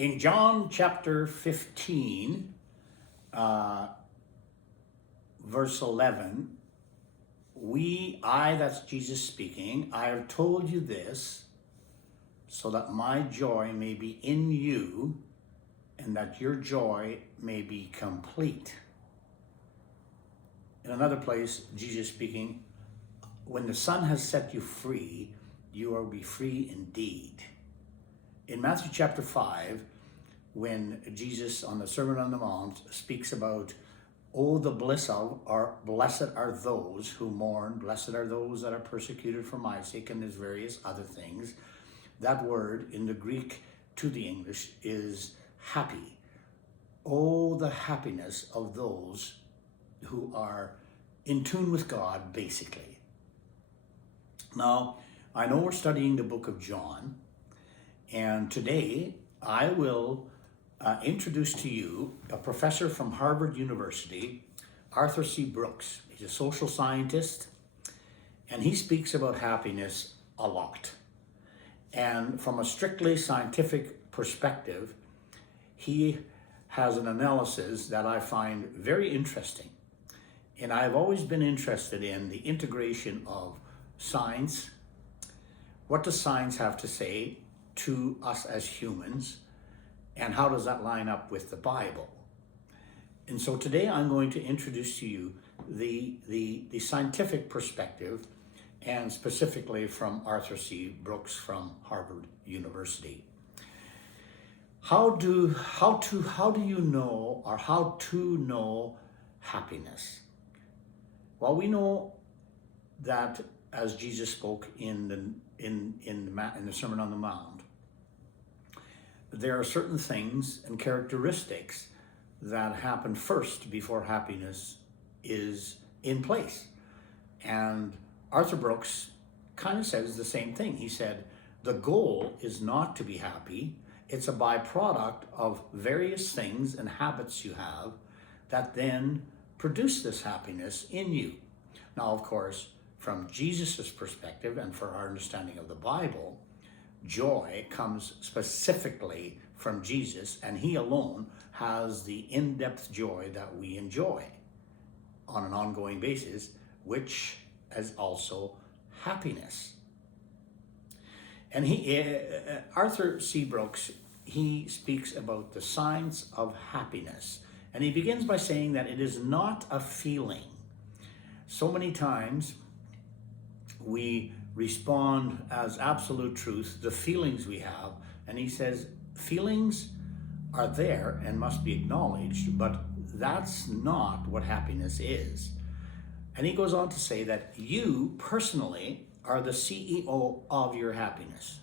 In John chapter 15, verse 11, that's Jesus speaking, I have told you this so that my joy may be in you and that your joy may be complete. In another place, Jesus speaking, when the Son has set you free, you will be free indeed. In Matthew chapter 5, when Jesus on the Sermon on the Mount speaks about, oh, the bliss of, or blessed are those who mourn, blessed are those that are persecuted for my sake, and there's various other things. That word in the Greek to the English is happy. Oh, the happiness of those who are in tune with God, basically. Now, I know we're studying the book of John, and today I will introduce to you a professor from Harvard University, Arthur C. Brooks. He's a social scientist, and he speaks about happiness a lot. And from a strictly scientific perspective, he has an analysis that I find very interesting. And I've always been interested in the integration of science. What does science have to say to us as humans? And how does that line up with the Bible? And so today I'm going to introduce to you the scientific perspective, and specifically from Arthur C. Brooks from Harvard University. How do you know, or how to know happiness? Well, we know that as Jesus spoke in the Sermon on the Mount, there are certain things and characteristics that happen first before happiness is in place. And Arthur Brooks kind of says the same thing. He said, the goal is not to be happy. It's a byproduct of various things and habits you have that then produce this happiness in you. Now, of course, from Jesus's perspective and for our understanding of the Bible, joy comes specifically from Jesus, and he alone has the in-depth joy that we enjoy on an ongoing basis, which is also happiness. And Arthur C. Brooks, he speaks about the science of happiness, and he begins by saying that it is not a feeling. So many times we respond as absolute truth, the feelings we have, and he says feelings are there and must be acknowledged, but that's not what happiness is. And he goes on to say that you personally are the CEO of your happiness.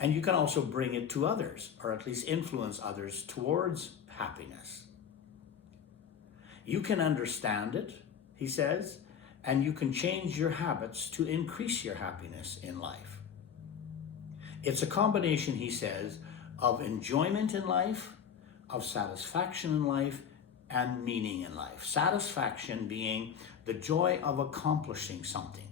And you can also bring it to others, or at least influence others towards happiness. You can understand it, he says, and you can change your habits to increase your happiness in life. It's a combination, he says, of enjoyment in life, of satisfaction in life, and meaning in life. Satisfaction being the joy of accomplishing something.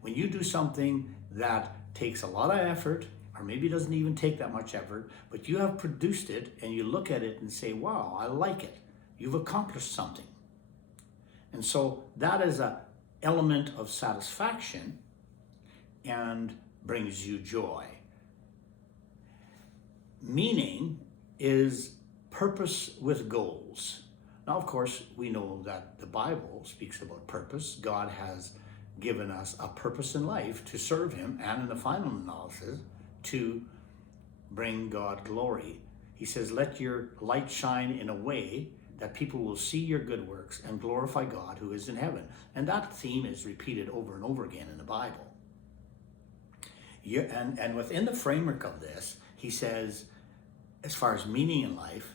When you do something that takes a lot of effort, or maybe doesn't even take that much effort, but you have produced it and you look at it and say, wow, I like it. You've accomplished something. And so that is an element of satisfaction and brings you joy. Meaning is purpose with goals. Now, of course, we know that the Bible speaks about purpose. God has given us a purpose in life to serve him, and in the final analysis, to bring God glory. He says, let your light shine in a way that people will see your good works and glorify God who is in heaven. And that theme is repeated over and over again in the Bible. And within the framework of this, he says, as far as meaning in life,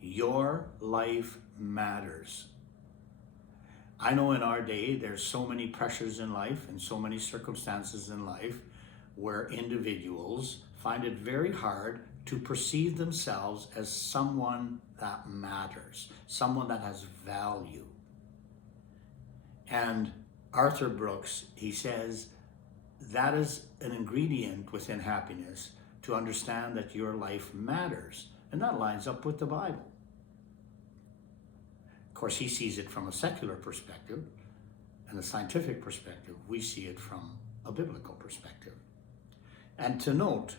your life matters. I know in our day, there's so many pressures in life and so many circumstances in life where individuals find it very hard to perceive themselves as someone that matters, someone that has value. And Arthur Brooks, he says, that is an ingredient within happiness to understand that your life matters. And that lines up with the Bible. Of course, he sees it from a secular perspective and a scientific perspective. We see it from a biblical perspective. And to note,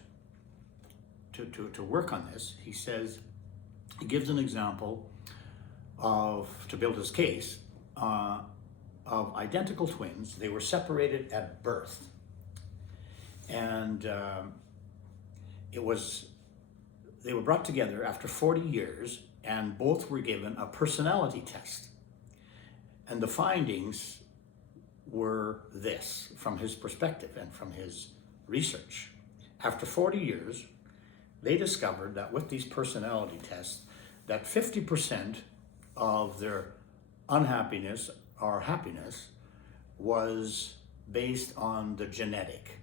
to work on this, he says, he gives an example of, to build his case, of identical twins. They were separated at birth. And they were brought together after 40 years, and both were given a personality test. And the findings were this, from his perspective and from his research. After 40 years, they discovered that with these personality tests, that 50% of their unhappiness or happiness was based on the genetic.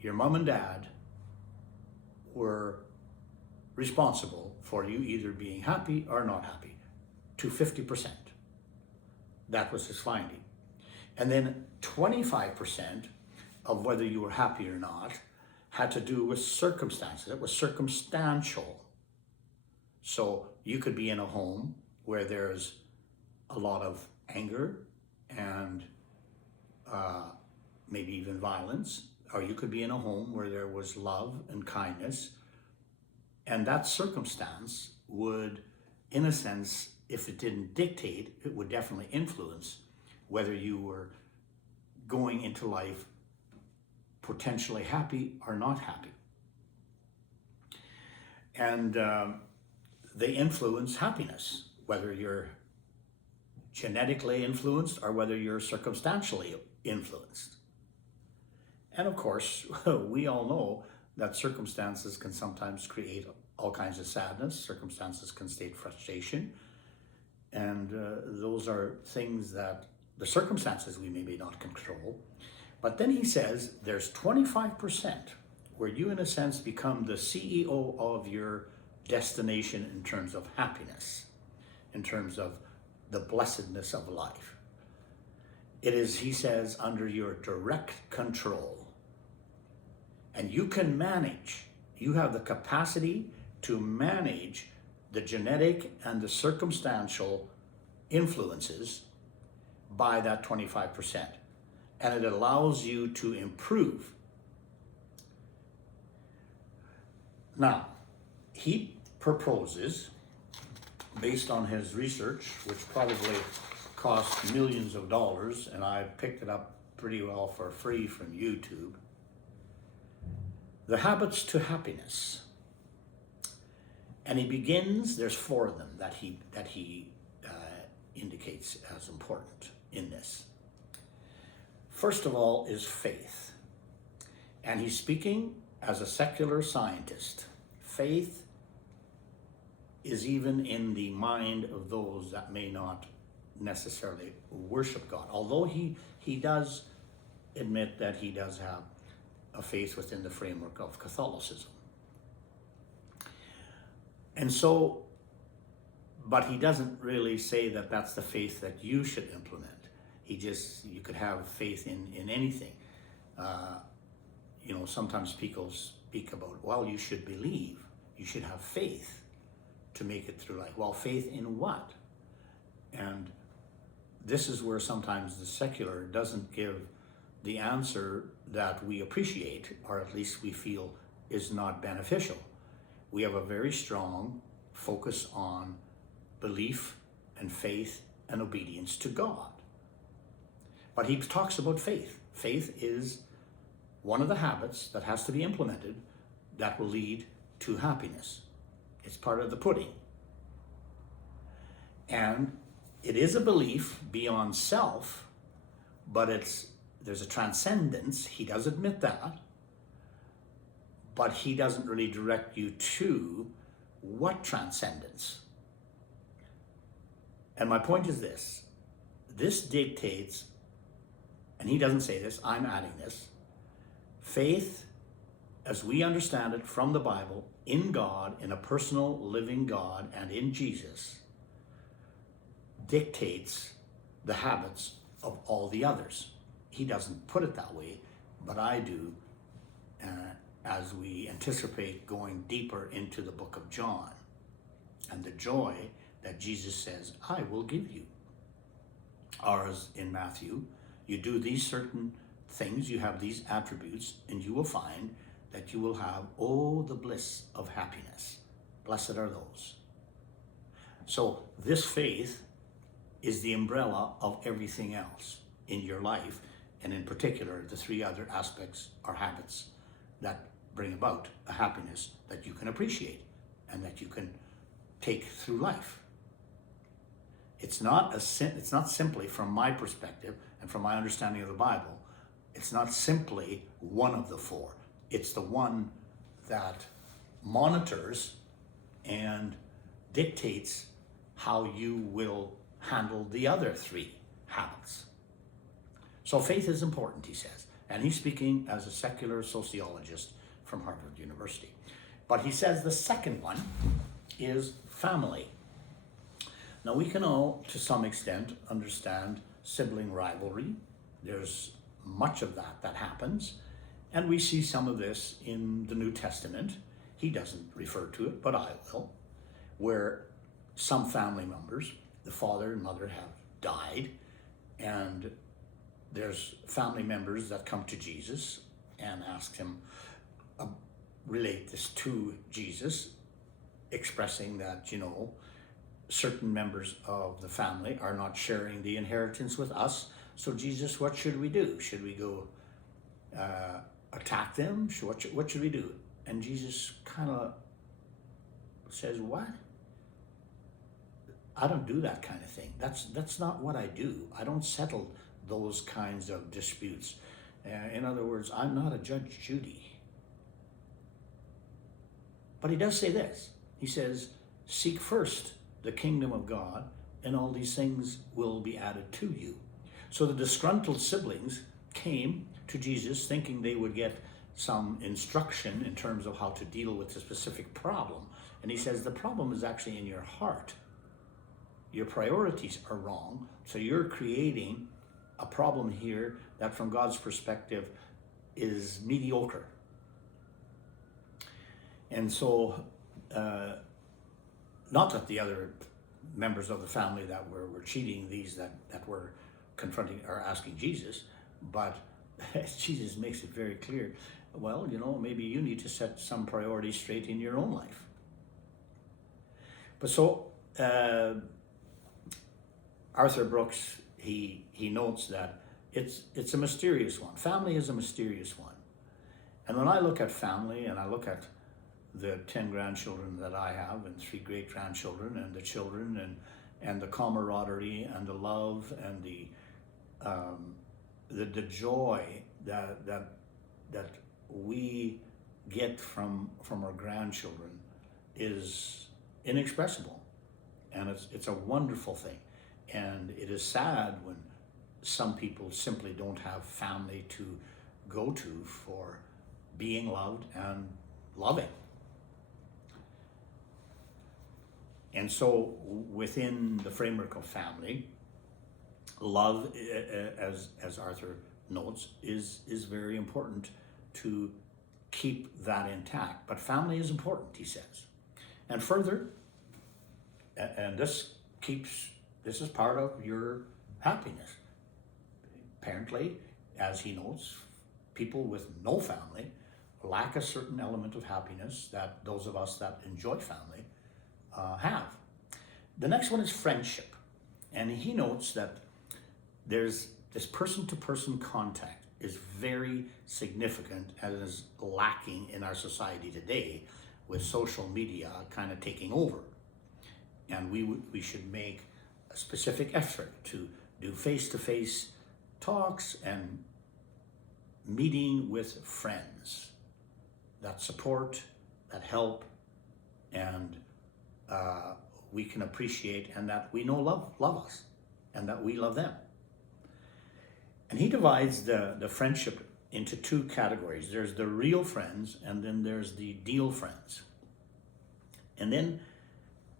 Your mom and dad were responsible for you either being happy or not happy, to 50%. That was his finding. And then 25% of whether you were happy or not had to do with circumstances. It was circumstantial. So you could be in a home where there's a lot of anger and maybe even violence, or you could be in a home where there was love and kindness. And that circumstance would, in a sense, if it didn't dictate, it would definitely influence whether you were going into life potentially happy or not happy. And they influence happiness, whether you're genetically influenced or whether you're circumstantially influenced. And of course, we all know that circumstances can sometimes create all kinds of sadness. Circumstances can state frustration. And those are things that the circumstances we maybe not control. But then he says there's 25% where you, in a sense, become the CEO of your destination in terms of happiness, in terms of the blessedness of life. It is, he says, under your direct control. And you can manage, you have the capacity to manage the genetic and the circumstantial influences by that 25%. And it allows you to improve. Now, he proposes, based on his research, which probably cost millions of dollars, and I picked it up pretty well for free from YouTube, the habits to happiness. And he begins, there's 4 of them that he indicates as important in this. First of all is faith. And he's speaking as a secular scientist. Faith is even in the mind of those that may not necessarily worship God. Although he does admit that he does have a faith within the framework of Catholicism. And so, but he doesn't really say that that's the faith that you should implement. You could have faith in anything. Sometimes people speak about, well, you should believe, you should have faith to make it through life. Well, faith in what? And this is where sometimes the secular doesn't give the answer that we appreciate, or at least we feel is not beneficial. We have a very strong focus on belief and faith and obedience to God. But he talks about faith. Faith is one of the habits that has to be implemented that will lead to happiness. It's part of the pudding. And it is a belief beyond self, but there's a transcendence. He does admit that, but he doesn't really direct you to what transcendence. And my point is this. This dictates, and he doesn't say this, I'm adding this, faith, as we understand it from the Bible, in God, in a personal living God, and in Jesus, dictates the habits of all the others. He doesn't put it that way, but I do. as we anticipate going deeper into the book of John and the joy that Jesus says, I will give you. Or as in Matthew, you do these certain things, you have these attributes, and you will find that you will have, oh, the bliss of happiness. Blessed are those. So this faith is the umbrella of everything else in your life, and in particular, the three other aspects are habits that bring about a happiness that you can appreciate and that you can take through life. It's not simply, from my perspective and from my understanding of the Bible, it's not simply one of the four. It's the one that monitors and dictates how you will handle the other three habits. So faith is important, he says. And he's speaking as a secular sociologist from Harvard University. But he says the second one is family. Now we can all, to some extent, understand sibling rivalry. There's much of that happens. And we see some of this in the New Testament. He doesn't refer to it, but I will, where some family members, the father and mother, have died, and there's family members that come to Jesus and ask him, relate this to Jesus, expressing that, certain members of the family are not sharing the inheritance with us. So Jesus, what should we do? Should we go attack them? What should we do? And Jesus kind of says, what? I don't do that kind of thing. That's not what I do. I don't settle those kinds of disputes. In other words, I'm not a Judge Judy. But he does say this. He says, seek first the kingdom of God, and all these things will be added to you. So the disgruntled siblings came to Jesus thinking they would get some instruction in terms of how to deal with a specific problem. And he says, the problem is actually in your heart. Your priorities are wrong, so you're creating a problem here that from God's perspective is mediocre. And so, not that the other members of the family that were cheating, these that were confronting or asking Jesus, but Jesus makes it very clear, well, maybe you need to set some priorities straight in your own life. But so, Arthur Brooks, he notes that it's a mysterious one. Family is a mysterious one. And when I look at family and I look at the 10 grandchildren that I have and 3 great-grandchildren and the children and the camaraderie and the love and the joy that we get from our grandchildren is inexpressible, and it's a wonderful thing. And it is sad when some people simply don't have family to go to for being loved and loving. And so within the framework of family, love, as Arthur notes, is very important to keep that intact. But family is important, he says. And further, and this is part of your happiness. Apparently, as he notes, people with no family lack a certain element of happiness that those of us that enjoy family have. The next one is friendship. And he notes that there's this person-to-person contact is very significant and is lacking in our society today, with social media kind of taking over. And we should make a specific effort to do face-to-face talks and meeting with friends that support, that help, and we can appreciate, and that we know love us, and that we love them. And he divides the friendship into 2 categories. There's the real friends, and then there's the deal friends. And then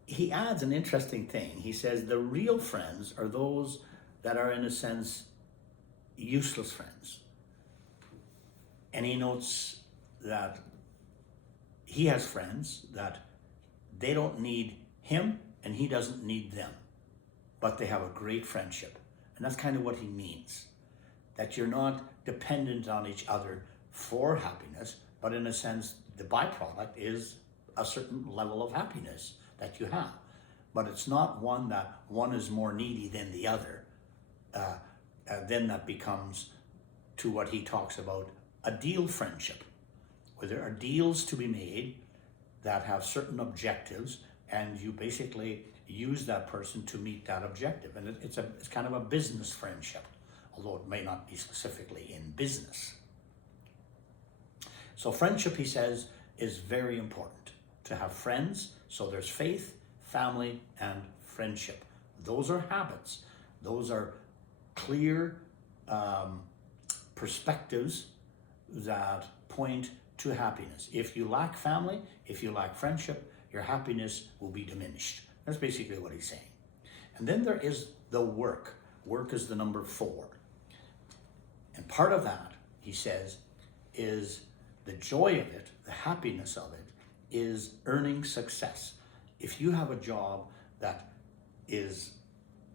he adds an interesting thing. He says the real friends are those that are, in a sense, useless friends. And he notes that he has friends that they don't need him and he doesn't need them, but they have a great friendship. And that's kind of what he means, that you're not dependent on each other for happiness, but in a sense, the byproduct is a certain level of happiness that you have. But it's not one that one is more needy than the other. Then that becomes to what he talks about, a deal friendship, where there are deals to be made that have certain objectives, and you basically use that person to meet that objective. And it's kind of a business friendship, although it may not be specifically in business. So friendship, he says, is very important. To have friends, so there's faith, family, and friendship. Those are habits. Those are clear perspectives that point to happiness. If you lack family, if you lack friendship, your happiness will be diminished. That's basically what he's saying. And then there is the work. Work is the number 4. And part of that, he says, is the joy of it, the happiness of it, is earning success. If you have a job that is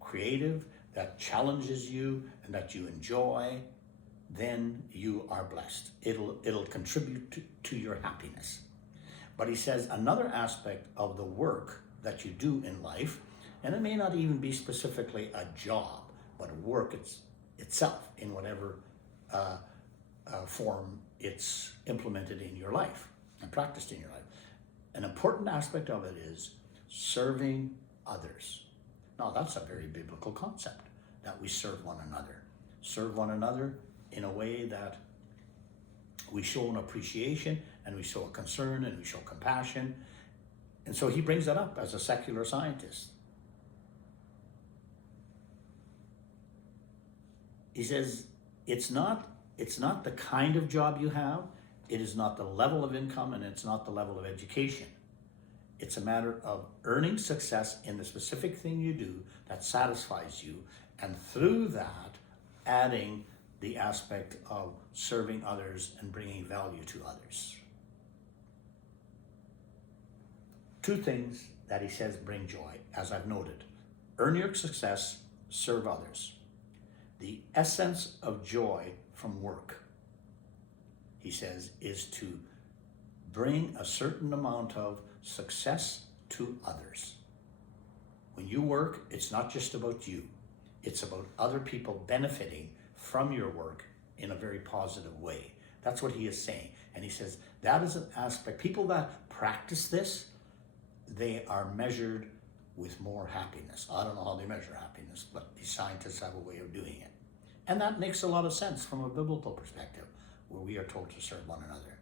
creative, that challenges you, and that you enjoy, then you are blessed. It'll contribute to your happiness. But he says another aspect of the work that you do in life, and it may not even be specifically a job, but work itself in whatever form it's implemented in your life and practiced in your life. An important aspect of it is serving others. Now, that's a very biblical concept, that we serve one another. Serve one another in a way that we show an appreciation, and we show a concern, and we show compassion. And so he brings that up as a secular scientist. He says, it's not the kind of job you have, it is not the level of income, and it's not the level of education. It's a matter of earning success in the specific thing you do that satisfies you, and through that, adding the aspect of serving others and bringing value to others. 2 things that he says bring joy, as I've noted. Earn your success, serve others. The essence of joy from work, he says, is to bring a certain amount of success to others. When you work, it's not just about you. It's about other people benefiting from your work in a very positive way. That's what he is saying. And he says that is an aspect. People that practice this, they are measured with more happiness. I don't know how they measure happiness, but these scientists have a way of doing it. And that makes a lot of sense from a biblical perspective, where we are told to serve one another.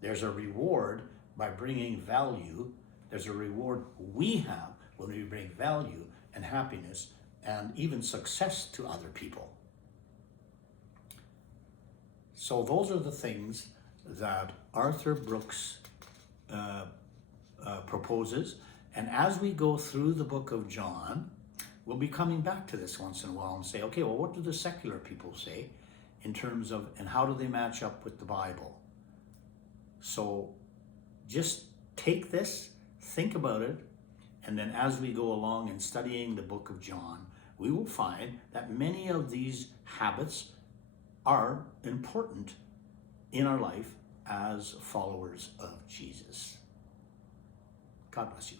There's a reward by bringing value. There's a reward we have when we bring value and happiness and even success to other people. So those are the things that Arthur Brooks proposes. And as we go through the book of John, we'll be coming back to this once in a while and say, okay, well, what do the secular people say in terms of, and how do they match up with the Bible? So just take this, think about it, and then as we go along in studying the book of John, we will find that many of these habits are important in our life as followers of Jesus. God bless you.